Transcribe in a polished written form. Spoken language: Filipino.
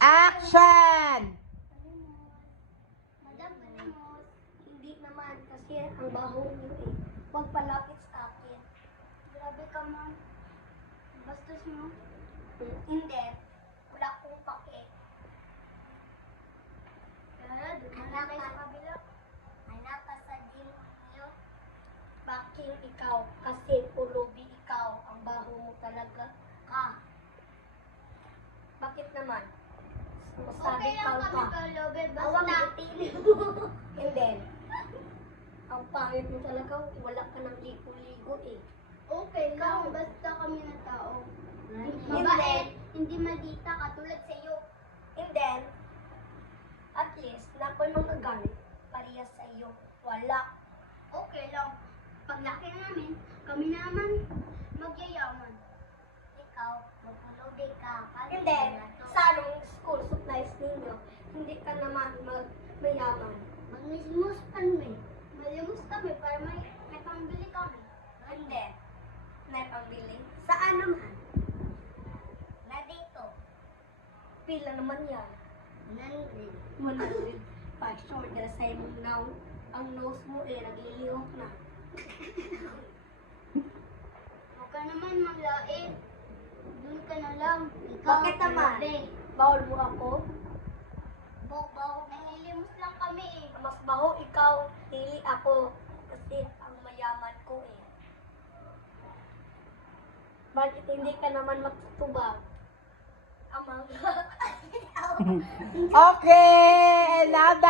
Action! Madam, Palimos. Hindi naman kasi ang baho niyo eh. Huwag palapit sa akin. Grabe ka, ma'am. Bastos mo. Hindi. Wala akong pake. Anak ka sa kabila. Anak ka sa niyo. Baking ikaw. Kasi pulubi ikaw. Ang baho mo talaga. Bakit naman? Masabi ikaw ka. Basta pili mo. Hindi. Ang pangit mo talaga. Wala ka ng ligo-ligo eh. Okay lang. Basta kami na tao. Mabait. Hindi maldita katulad sa iyo. And then, at least, na ako'y mga gamit parehas sa iyo. Wala. Okay lang. Paglaki namin, kami naman magyayaman. Ikaw, magpulodi ka. And then, sa anong school supplies ninyo, hindi ka naman mayaman. Magmismus kami. Malimus kami para may pangbili kami. Hindi. May pangbili? Saan naman? Na dito. Pila naman yan? 100. 100. Pastor, dahil sa imong now, ang nose mo eh, naglilihok na. Huwag ka naman manglait. Doon ka na lang. Bakit naman? Bawal mo ako? Baho. Nanglilimos lang kami eh. Mas baho ikaw, hindi ako. Kasi ang mayaman ko eh. Bakit hindi ka naman magtutubag? Amang. Okay, I love that.